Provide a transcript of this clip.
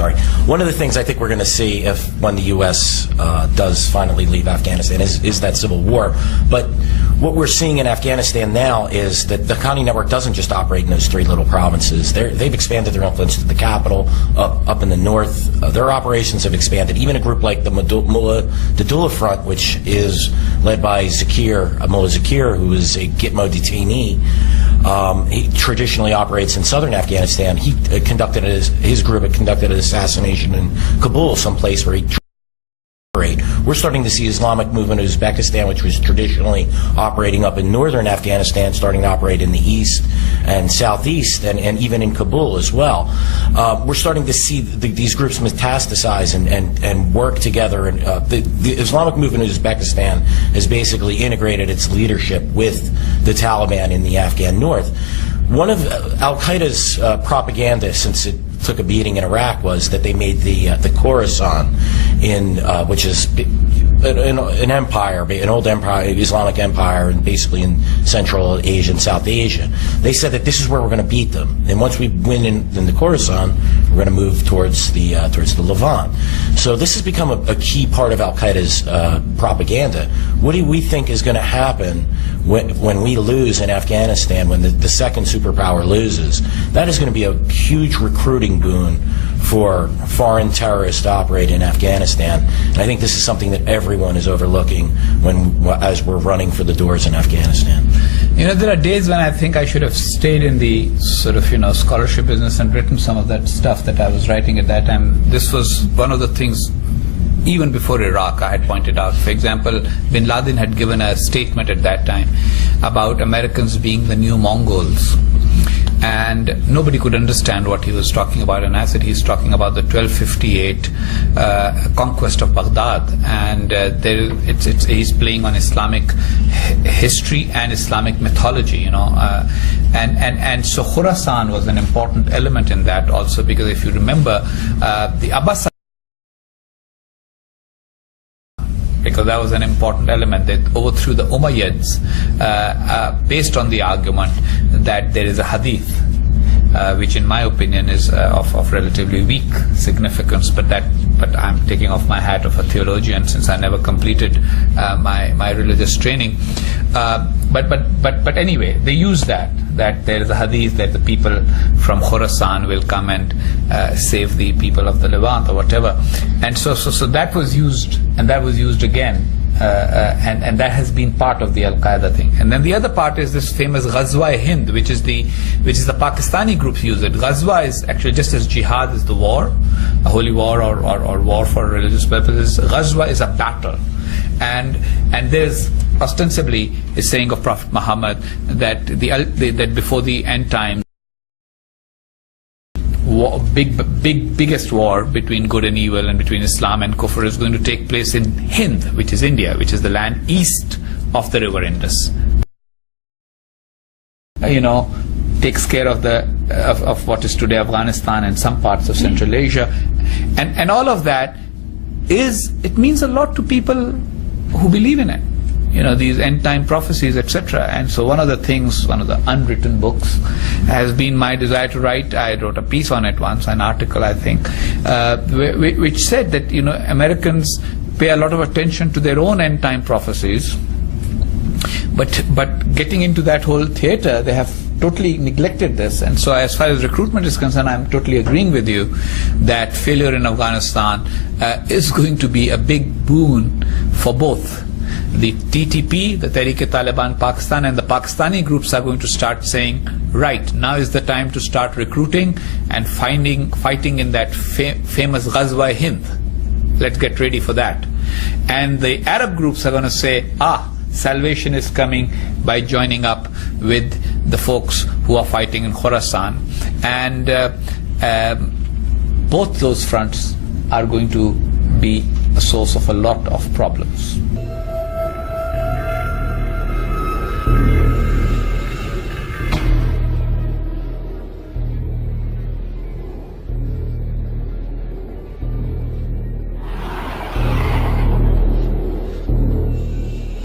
sorry. One of the things I think we're going to see when the U.S. Does finally leave Afghanistan is that civil war. But what we're seeing in Afghanistan now is that the Haqqani network doesn't just operate in those three little provinces. They've expanded their influence to the capital, up in the north. Their operations have expanded. Even a group like the Mullah Dadullah Front, which is led by Mullah Zakir, who is a Gitmo detainee. He traditionally operates in southern Afghanistan. His group had conducted an assassination in Kabul, someplace where he We're starting to see Islamic movement in Uzbekistan, which was traditionally operating up in northern Afghanistan, starting to operate in the east and southeast, and even in Kabul as well. We're starting to see these groups metastasize and work together. And the Islamic movement in Uzbekistan has basically integrated its leadership with the Taliban in the Afghan north. One of Al-Qaeda's propaganda, since it took a beating in Iraq, was that they made the Khorasan, which is an empire, an old empire, Islamic empire, and basically in Central Asia and South Asia. They said that this is where we're going to beat them, and once we win in the Khorasan, we're going to move towards the Levant. So this has become a key part of Al-Qaeda's propaganda. What do we think is going to happen when we lose in Afghanistan, when the second superpower loses? That is going to be a huge recruiting boon for foreign terrorists to operate in Afghanistan. And I think this is something that everyone is overlooking as we're running for the doors in Afghanistan. You know, there are days when I think I should have stayed in the sort of, scholarship business and written some of that stuff that I was writing at that time. This was one of the things, even before Iraq, I had pointed out. For example, bin Laden had given a statement at that time about Americans being the new Mongols. And nobody could understand what he was talking about. And I said he's talking about the 1258 conquest of Baghdad. And he's playing on Islamic history and Islamic mythology, And so Khorasan was an important element in that also, because if you remember, the Abbas, because that was an important element. They overthrew the Umayyads based on the argument that there is a hadith, which in my opinion is of relatively weak significance, but I'm taking off my hat of a theologian since I never completed my religious training. But anyway, they use that there is a hadith that the people from Khorasan will come and save the people of the Levant or whatever. And so that was used, and that was used again. And that has been part of the Al-Qaeda thing. And then the other part is this famous Ghazwa Hind, which is the Pakistani groups use it. Ghazwa is actually just as jihad is the war, a holy war or war for religious purposes. Ghazwa is a battle. And there's ostensibly a saying of Prophet Muhammad that that before the end times, biggest war between good and evil and between Islam and Kufr is going to take place in Hind, which is India, which is the land east of the river Indus. Takes care of what is today Afghanistan and some parts of Central Asia, and all of that it means a lot to people who believe in it. These end-time prophecies, etc. And so one of the unwritten books has been my desire to write. I wrote a piece on it once, an article, I think, which said that, Americans pay a lot of attention to their own end-time prophecies, but getting into that whole theater, they have totally neglected this. And so as far as recruitment is concerned, I'm totally agreeing with you that failure in Afghanistan is going to be a big boon for both the TTP, the Tehreek-e-Taliban Pakistan, and the Pakistani groups are going to start saying, right, now is the time to start recruiting and fighting in that famous Ghazwa Hind. Let's get ready for that. And the Arab groups are going to say, salvation is coming by joining up with the folks who are fighting in Khorasan. And both those fronts are going to be a source of a lot of problems.